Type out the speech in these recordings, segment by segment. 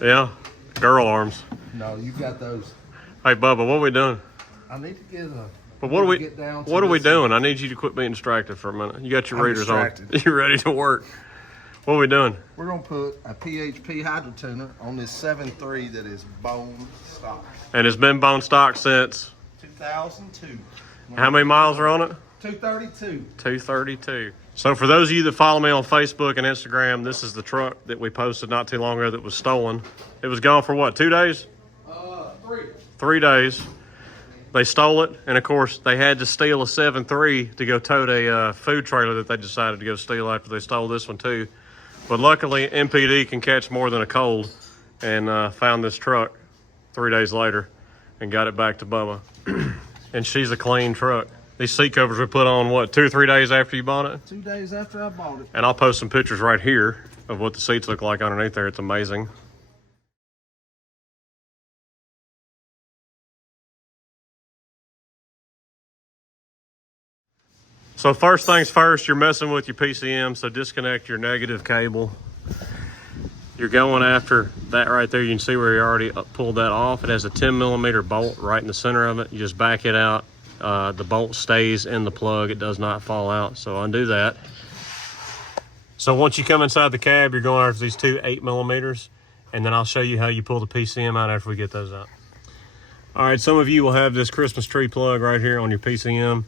Yeah, girl arms. No, you got those. Hey, Bubba, what are we doing? I need to get a. But what are we doing? I need you to quit being distracted for a minute. You got your readers on. You're ready to work. What are we doing? We're gonna put a PHP hydra tuner on this 7.3 that is bone stock. And it's been bone stock since 2002. How many miles are on it? 232. 232. So for those of you that follow me on Facebook and Instagram, this is the truck that we posted not too long ago that was stolen. It was gone for what, 2 days? 3. 3 days. They stole it, and of course they had to steal a 7.3 to go tote a food trailer that they decided to go steal after they stole this one too. But luckily MPD can catch more than a cold, and found this truck 3 days later and got it back to Bubba. And she's a clean truck. These seat covers were put on, what, 2 or 3 days after you bought it? 2 days after I bought it. And I'll post some pictures right here of what the seats look like underneath there. It's amazing. So first things first, you're messing with your PCM, so disconnect your negative cable. You're going after that right there. You can see where you already pulled that off. It has a 10mm bolt right in the center of it. You just back it out. The bolt stays in the plug. It does not fall out, so undo that. So once you come inside the cab, you're going after these two 8mm, and then I'll show you how you pull the PCM out after we get those out. All right, some of you will have this Christmas tree plug right here on your PCM.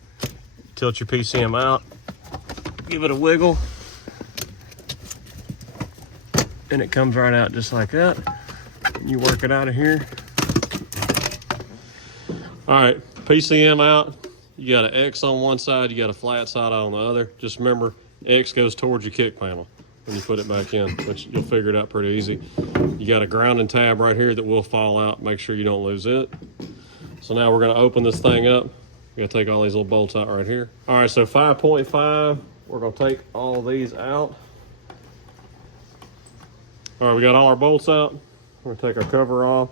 Tilt your PCM out, give it a wiggle, and it comes right out just like that. You work it out of here. All right, PCM out. You got an X on one side, you got a flat side on the other. Just remember, X goes towards your kick panel when you put it back in, which you'll figure it out pretty easy. You got a grounding tab right here that will fall out. Make sure you don't lose it. So now we're gonna open this thing up. We're gonna take all these little bolts out right here. All right, so 5.5, we're gonna take all these out. All right, we got all our bolts out. We're gonna take our cover off.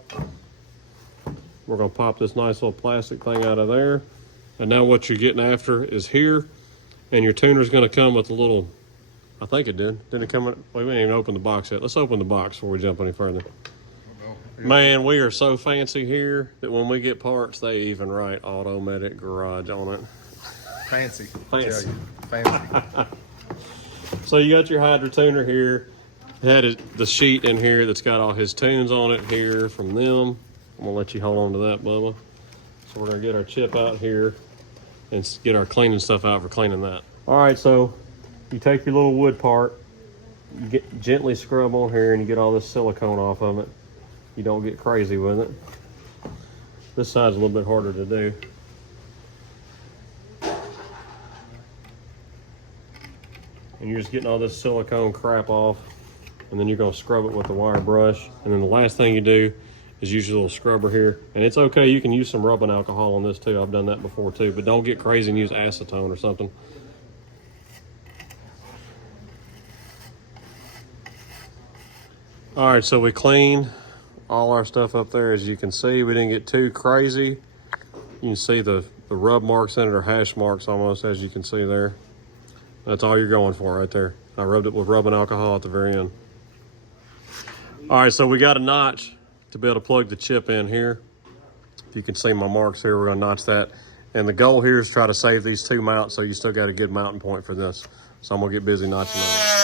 We're gonna pop this nice little plastic thing out of there. And now what you're getting after is here, and your tuner's gonna come with a little, I think it did. Didn't it come with, we didn't even open the box yet. Let's open the box before we jump any further. Man, we are so fancy here that when we get parts, they even write Automatic Garage on it. Fancy. Fancy. Fancy. So you got your hydra tuner here. It had the sheet in here that's got all his tunes on it here from them. I'm gonna let you hold on to that, Bubba. So we're gonna get our chip out here and get our cleaning stuff out for cleaning that. All right, so you take your little wood part, you gently scrub on here, and you get all this silicone off of it. You don't get crazy with it. This side's a little bit harder to do. And you're just getting all this silicone crap off, and then you're gonna scrub it with the wire brush. And then the last thing you do is use your little scrubber here. And it's okay, you can use some rubbing alcohol on this too. I've done that before too, but don't get crazy and use acetone or something. All right, so we cleaned all our stuff up there. As you can see, we didn't get too crazy. You can see the rub marks in it, or hash marks almost, as you can see there. That's all you're going for right there. I rubbed it with rubbing alcohol at the very end. All right, so we got a notch to be able to plug the chip in here. If you can see my marks here, we're gonna notch that. And the goal here is to try to save these two mounts, so you still got a good mounting point for this. So I'm gonna get busy notching that.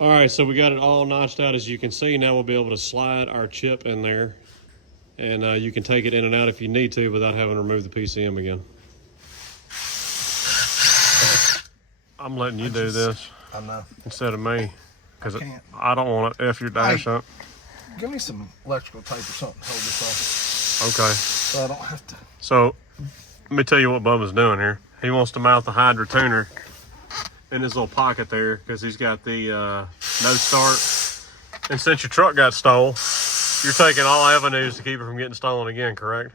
All right, so we got it all notched out, as you can see. Now we'll be able to slide our chip in there, and you can take it in and out if you need to without having to remove the PCM again. I'm letting you do this. I know. Instead of me, because I don't want to F your dash up. Give me some electrical tape or something to hold this off. Okay. So I don't have to. So let me tell you what Bubba's doing here. He wants to mount the hydra tuner in his little pocket there, because he's got the no start. And since your truck got stole, you're taking all avenues to keep it from getting stolen again, correct?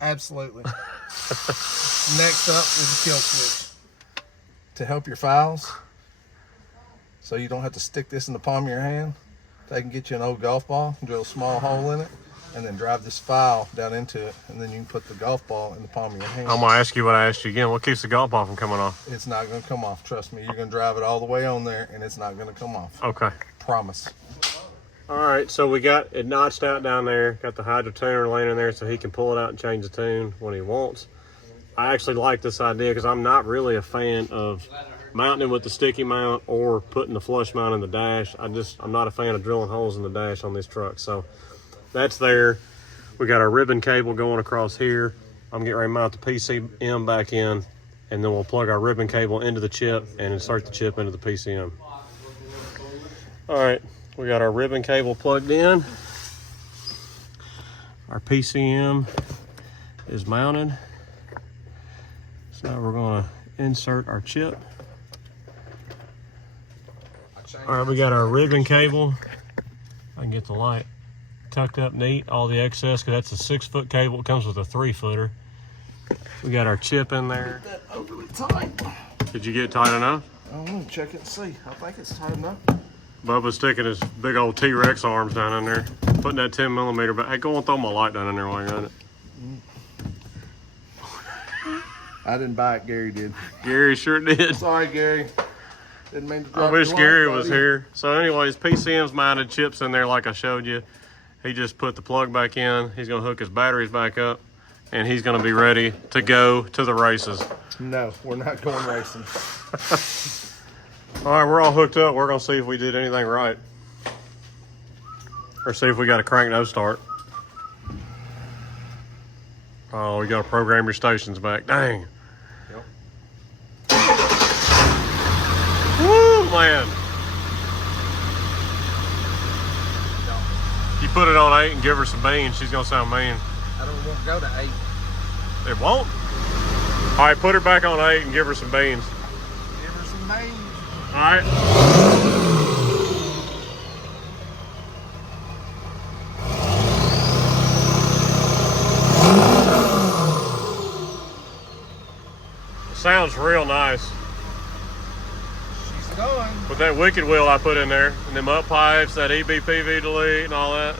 Absolutely. Next up is a kill switch to help your files, so you don't have to stick this in the palm of your hand. They can get you an old golf ball and drill a small hole in it, and then drive this file down into it, and then you can put the golf ball in the palm of your hand. I'm gonna ask you what I asked you again. What keeps the golf ball from coming off? It's not going to come off. Trust me. You're going to drive it all the way on there, and it's not going to come off. Okay. Promise. All right, so we got it notched out down there. Got the hydra tuner laying in there so he can pull it out and change the tune when he wants. I actually like this idea because I'm not really a fan of mounting it with the sticky mount or putting the flush mount in the dash. I'm not a fan of drilling holes in the dash on this truck. So that's there. We got our ribbon cable going across here. I'm getting ready to mount the PCM back in, and then we'll plug our ribbon cable into the chip and insert the chip into the PCM. All right, we got our ribbon cable plugged in. Our PCM is mounted. So now we're gonna insert our chip. All right, we got our ribbon cable. I can get the light tucked up neat, all the excess, because that's a 6-foot cable. It comes with a 3-footer. We got our chip in there. That overly tight. Did you get it tight enough? I don't know. Check it and see. I think it's tight enough. Bubba's sticking his big old T-Rex arms down in there, putting that 10mm back. Hey, go and throw my light down in there while you're at it. I didn't buy it. Gary did. Gary sure did. Sorry, Gary. Didn't mean to drop I wish your Gary light, was buddy. here. So anyways, PCM's mounted, chips in there like I showed you. He just put the plug back in. He's gonna hook his batteries back up, and he's gonna be ready to go to the races. No, we're not going racing. All right, we're all hooked up. We're gonna see if we did anything right. Or see if we got a crank no start. Oh, we gotta program your stations back. Dang. Yep. Woo, man. You put it on 8 and give her some beans, she's gonna sound mean. I don't want to go to 8. It won't? All right, put her back on 8 and give her some beans. Give her some beans. All right. Sounds real nice. She's going. With that wicked wheel I put in there, and them up pipes, that EBPV delete and all that.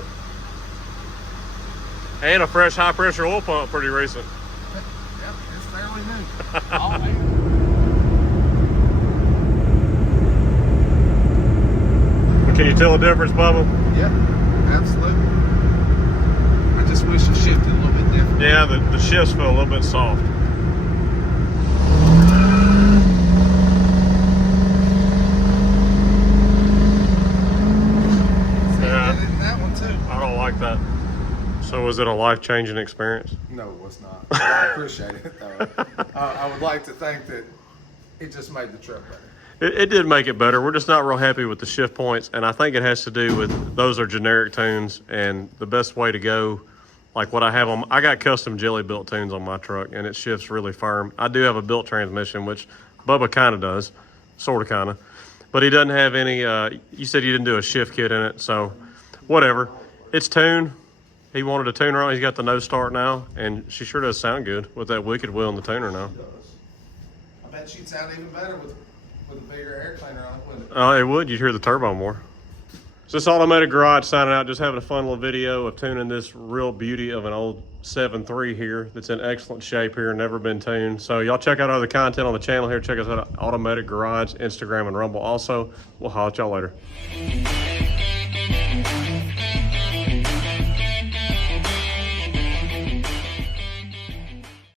And a fresh high pressure oil pump pretty recent. Yep, it's fairly new. All new. Can you tell the difference, Bubba? Yep, absolutely. I just wish it shifted a little bit different. Yeah, the shifts feel a little bit soft. That. So was it a life-changing experience? No, it was not. I appreciate it though. I would like to think that it just made the truck better. It did make it better. We're just not real happy with the shift points, and I think it has to do with those are generic tunes, and the best way to go, like what I have on, I got custom jelly built tunes on my truck, and it shifts really firm. I do have a built transmission, which Bubba kind of does, sort of kind of, but he doesn't have any. You said you didn't do a shift kit in it, so whatever. It's tuned. He wanted a tuner on. He's got the no start now, and she sure does sound good with that wicked wheel and the tuner now. I bet she'd sound even better with a bigger air cleaner on it, wouldn't it? It would. You'd hear the turbo more. So this Automated Garage signing out, just having a fun little video of tuning this real beauty of an old 7.3 here that's in excellent shape here, never been tuned. So y'all check out other content on the channel here. Check us out at Automated Garage, Instagram, and Rumble. Also, we'll holler at y'all later.